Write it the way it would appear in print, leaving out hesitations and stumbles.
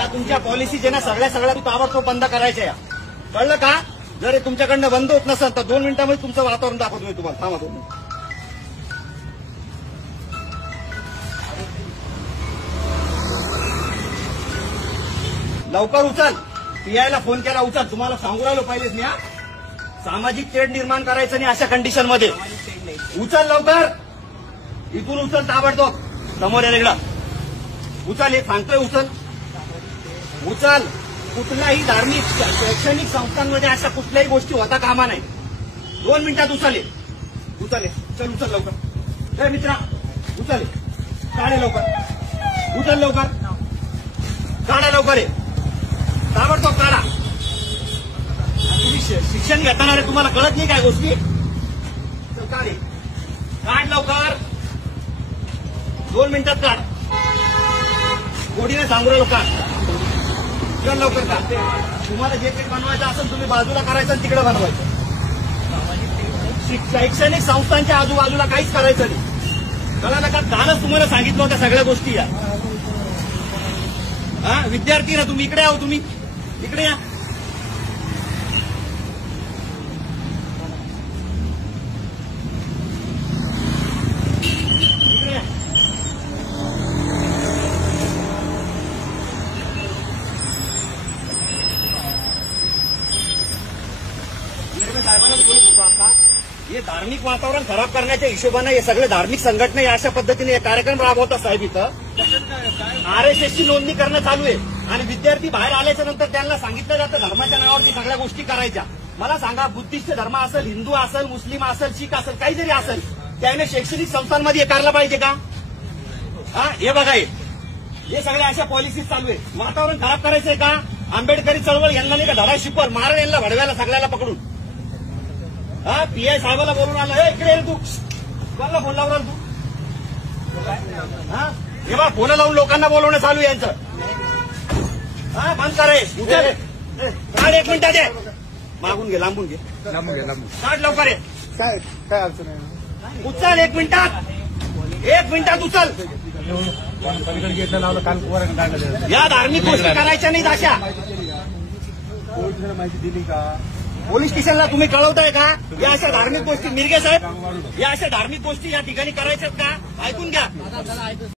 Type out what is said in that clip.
या तुमच्या पॉलिसी जे ना सगळ्या ताबडतोब बंद करायच्या या, कळलं का? जर हे तुमच्याकडनं बंद होत नसेल तर 2 मिनिटांमध्ये तुमचं वातावरण दाखवतो मी तुम्हाला. थांबा 2 मिनिट. लवकर उचल. पीआयला फोन केला, उचल. तुम्हाला सांगू राहिलो पहिलेच मी. सामाजिक तेढ निर्माण करायचं नाही अशा कंडिशन मध्ये. उचल लवकर, इथून उचल ताबडतोब. समोर या इकडं उचल. हे सांगतोय उचल. उचल. कुठल्याही धार्मिक शैक्षणिक संस्थांमध्ये अशा कुठल्याही गोष्टी होता कामा नाही. 2 मिनिटात उचल. उचल. चल उचल लवकर. जय मित्रा उचल. काढे लवकर. उचल लवकर. काढा लवकर. आहे ताबडतोब काढा. तुम्ही शिक्षण घेताना रे, तुम्हाला कळत नाही काय गोष्टी? चल काढे. काढ लवकर. 2 मिनिटात काढ. गोडीने सांगू राहिलो काढ. चल लवकर का. तुम्हाला जे काही बनवायचं असेल तुम्ही बाजूला करायचं आणि तिकडे बनवायचं. शैक्षणिक संस्थांच्या आजूबाजूला काहीच करायचं नाही. कळलं का? कालच तुम्हाला सांगितलं होत्या सगळ्या गोष्टी या. हा विद्यार्थी ना तुम्ही, इकडे आहो. तुम्ही इकडे या. साहेबांना बोलत होतो आता. हे धार्मिक वातावरण खराब करण्याच्या हिशोबाने हे सगळे धार्मिक संघटना अशा पद्धतीने कार्यक्रम राबवतात साहेब. इथं आरएसएसची नोंदणी करणं चालू आहे आणि विद्यार्थी बाहेर आल्याच्या नंतर त्यांना सांगितलं जातं धर्माच्या नावावरती सगळ्या गोष्टी करायच्या. मला सांगा, बुद्धिस्ट धर्म असेल, हिंदू असेल, मुस्लिम असेल, शीख असेल, काही जरी असेल, त्याने शैक्षणिक संस्थांमध्ये हे करायला पाहिजे का? हा हे बघा, हे सगळ्या अशा पॉलिसी चालू आहे. वातावरण खराब करायचंय का? आंबेडकरी चळवळ यांना नाही का धडा शिकवल, मारण यांना भडव्याला सगळ्याला पकडून. हा पीआय साहेबाला बोलून आला. इकडे तू कोणाला फोन लावून तू? हा हे बा फोन लावून लोकांना बोलवणं चालू यांचं. हा बंद करे. उचल. काढ 1 मिनिटात. आहे मागून घे, लांबून घे. काढ लवकर. आहे काय अडचण आहे? उचल 1 मिनिटात. 1 मिनिटात उचल. या धार्मिक गोष्टी करायच्या नाहीत अशा. माहिती दिली का? पोलीस स्टेशनला तुम्ही कळवताय का? या अशा धार्मिक गोष्टी, मिरगे साहेब, या अशा धार्मिक गोष्टी या ठिकाणी करायच्यात का? ऐकून घ्या.